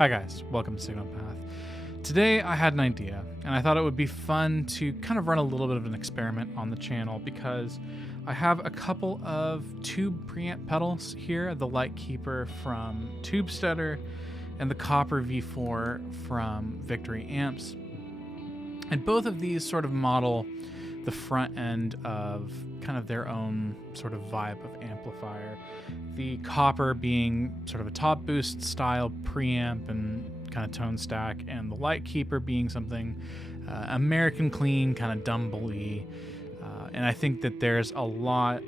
Hi guys, welcome to Signal Path. Today I had an idea, and I thought it would be fun to kind of run a little bit of an experiment on the channel because I have a couple of tube preamp pedals here, the Lightkeeper from Tubesteader and the Copper V4 from Victory Amps. And both of these sort of model the front end of kind of their own sort of vibe of amplifier. The Copper being sort of a top boost style preamp and kind of tone stack, and the Lightkeeper being something American clean, kind of dumble-y. And I think that there's a lot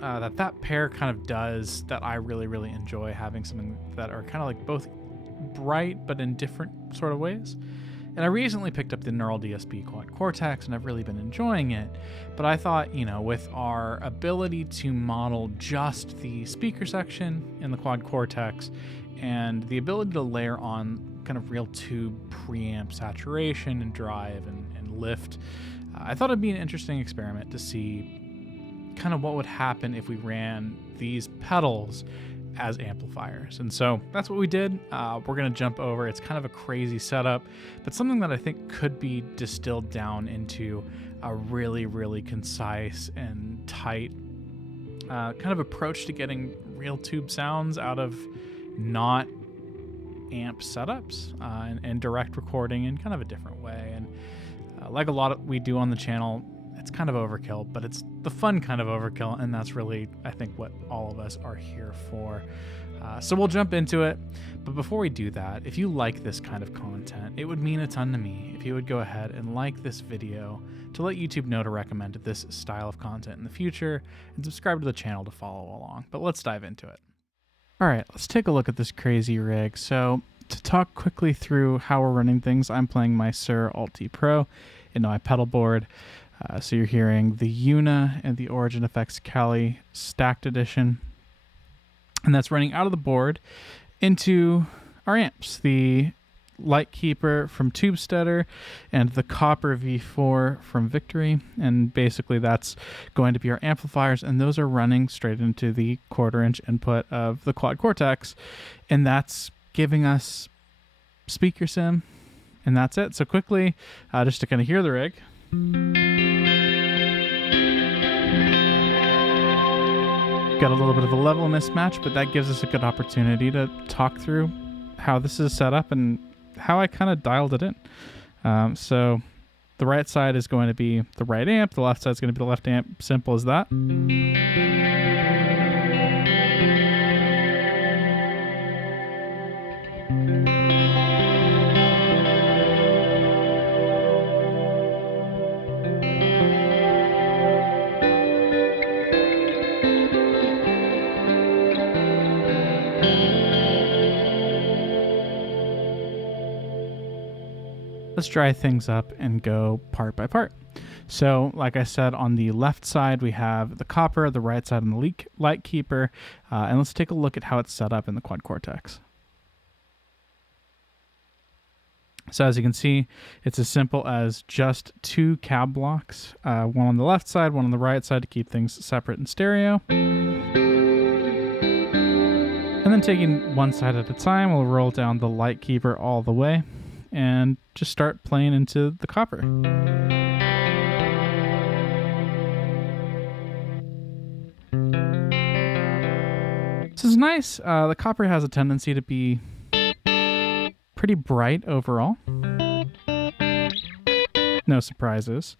that pair kind of does that I really enjoy, having something that are kind of like both bright but in different sort of ways. And I recently picked up the Neural DSP Quad Cortex, and I've really been enjoying it. But I thought, you know, with our ability to model just the speaker section in the Quad Cortex and the ability to layer on kind of real tube preamp saturation and drive and lift, I thought it'd be an interesting experiment to see kind of what would happen if we ran these pedals as amplifiers. And so that's what we did. We're going to jump over. It's kind of a crazy setup, but something that I think could be distilled down into a really concise and tight kind of approach to getting real tube sounds out of not amp setups and direct recording in kind of a different way. And like a lot of we do on the channel, it's kind of overkill, but it's the fun kind of overkill, and that's really, I think, what all of us are here for. So we'll jump into it, but before we do that, if you like this kind of content, it would mean a ton to me if you would go ahead and like this video to let YouTube know to recommend this style of content in the future, and subscribe to the channel to follow along. But let's dive into it. All right, let's take a look at this crazy rig. So to talk quickly through how we're running things, I'm playing my Suhr Alt T Pro into my pedal board. So you're hearing the EUNA and the Origin Effects Cali stacked edition. And that's running out of the board into our amps, the Lightkeeper from Tubesteader and the Copper V4 from Victory. And basically that's going to be our amplifiers, and those are running straight into the 1/4-inch input of the Quad Cortex. And that's giving us speaker sim, and that's it. So quickly, just to kind of hear the rig. Got a little bit of a level mismatch, but that gives us a good opportunity to talk through how this is set up and how I kind of dialed it in. So the right side is going to be the right amp, the left side is going to be the left amp. Simple as that. Let's dry things up and go part by part. So like I said, on the left side we have the Copper, the right side on the Lightkeeper, and let's take a look at how it's set up in the Quad Cortex. So as you can see, it's as simple as just two cab blocks, one on the left side, one on the right side, to keep things separate in stereo. And then taking one side at a time, we'll roll down the Lightkeeper all the way and just start playing into the Copper. This is nice. The Copper has a tendency to be pretty bright overall. No surprises.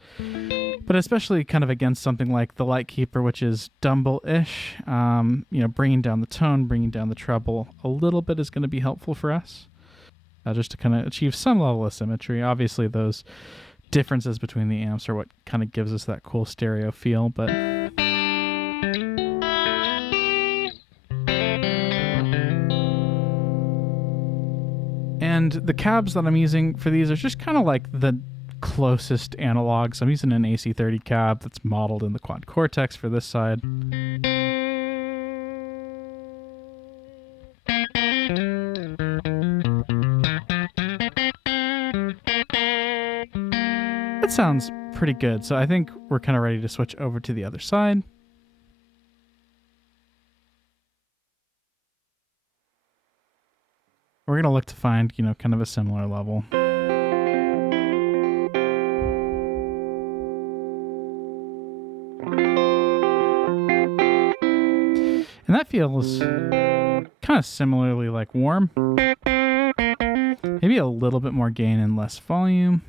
But especially kind of against something like the Lightkeeper, which is dumble-ish, you know, bringing down the tone, bringing down the treble a little bit is going to be helpful for us. Just to kind of achieve some level of symmetry. Obviously, those differences between the amps are what kind of gives us that cool stereo feel, but and the cabs that I'm using for these are just kind of like the closest analogs. I'm using an AC30 cab that's modeled in the Quad Cortex for this side. That sounds pretty good, so I think we're kind of ready to switch over to the other side. we're going to look to find, you know, kind of a similar level. And that feels kind of similarly like warm. Maybe a little bit more gain and less volume.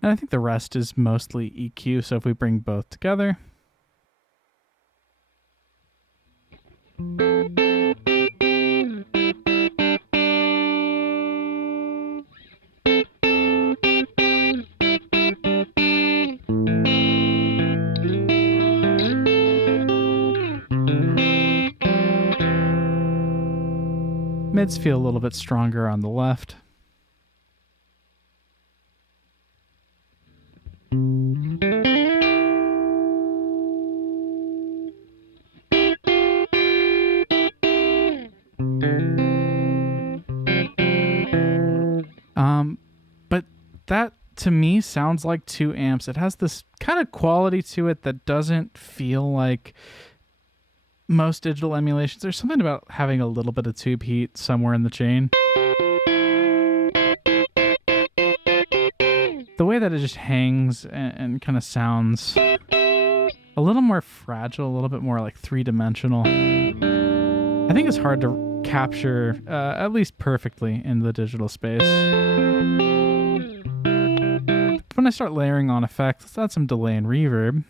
And I think the rest is mostly EQ, so if we bring both together. Mids feel a little bit stronger on the left. But that to me sounds like 2 amps. It has this kind of quality to it that doesn't feel like most digital emulations. There's something about having a little bit of tube heat somewhere in the chain. The way that it just hangs and kind of sounds a little more fragile, a little bit more like three-dimensional. I think it's hard to capture, at least perfectly, in the digital space. But when I start layering on effects, let's add some delay and reverb.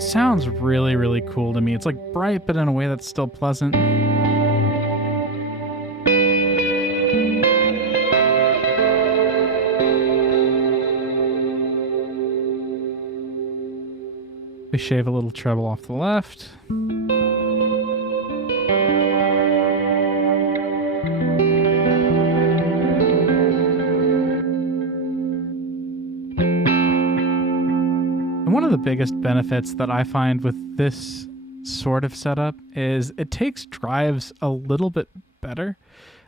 Sounds really, really cool to me. It's like bright, but in a way that's still pleasant. We shave a little treble off the left. One of the biggest benefits that I find with this sort of setup is it takes drives a little bit better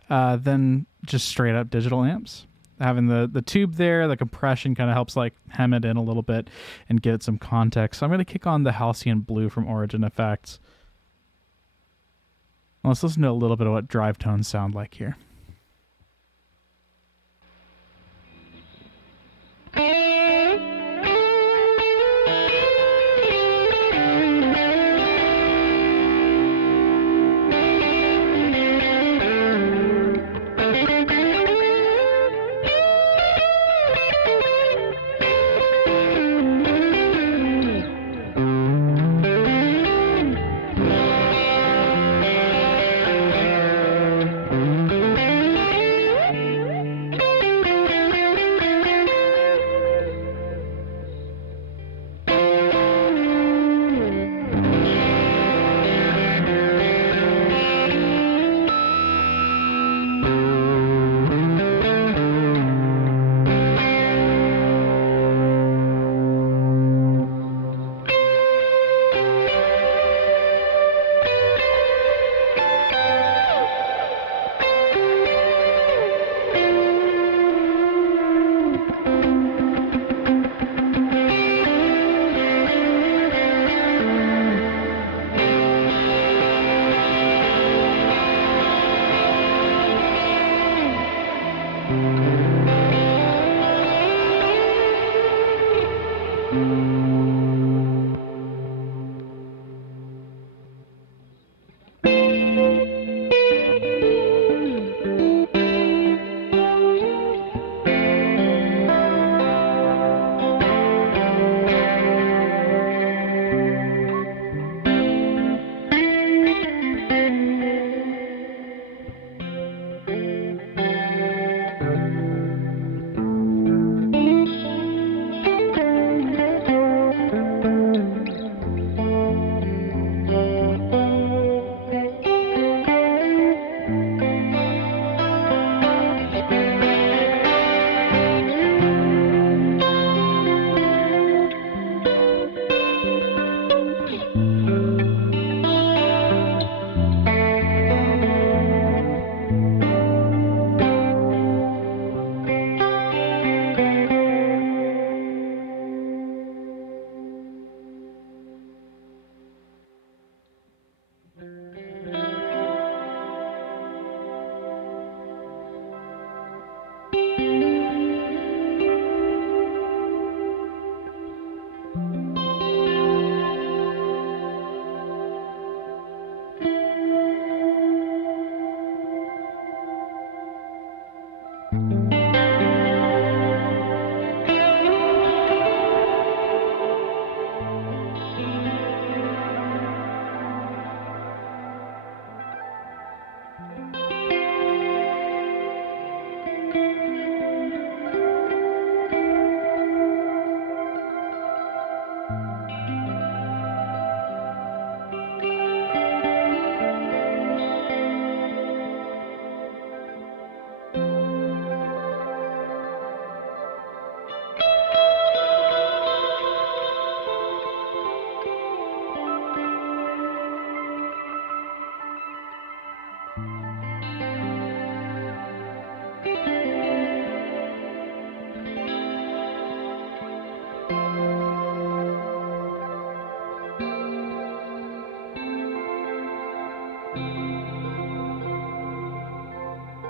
than just straight up digital amps. Having the tube there, the compression kind of helps like hem it in a little bit and give it some context. So I'm going to kick on the Halcyon Blue from Origin Effects. Let's listen to a little bit of what drive tones sound like here.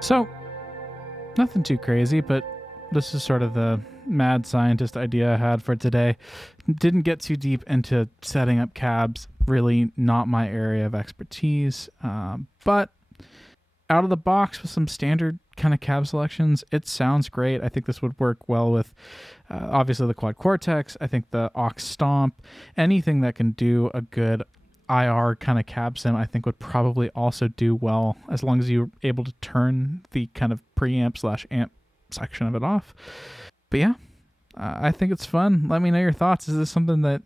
So, nothing too crazy, but this is sort of the mad scientist idea I had for today. Didn't get too deep into setting up cabs, really not my area of expertise, but out of the box with some standard kind of cab selections, it sounds great. I think this would work well with obviously the Quad Cortex. I think the Aux Stomp, anything that can do a good IR kind of cab sim, I think would probably also do well as long as you're able to turn the kind of preamp / amp section of it off. But yeah, I think it's fun. Let me know your thoughts. Is this something that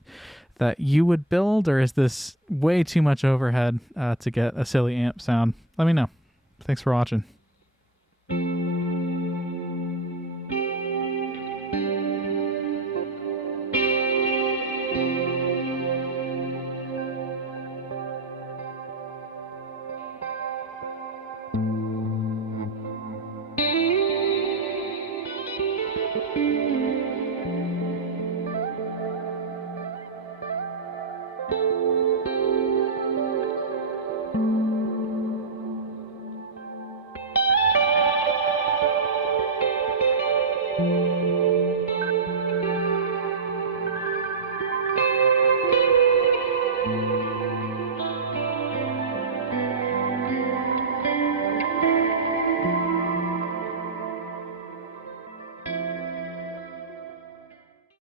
you would build, or is this way too much overhead to get a silly amp sound? Let me know. Thanks for watching.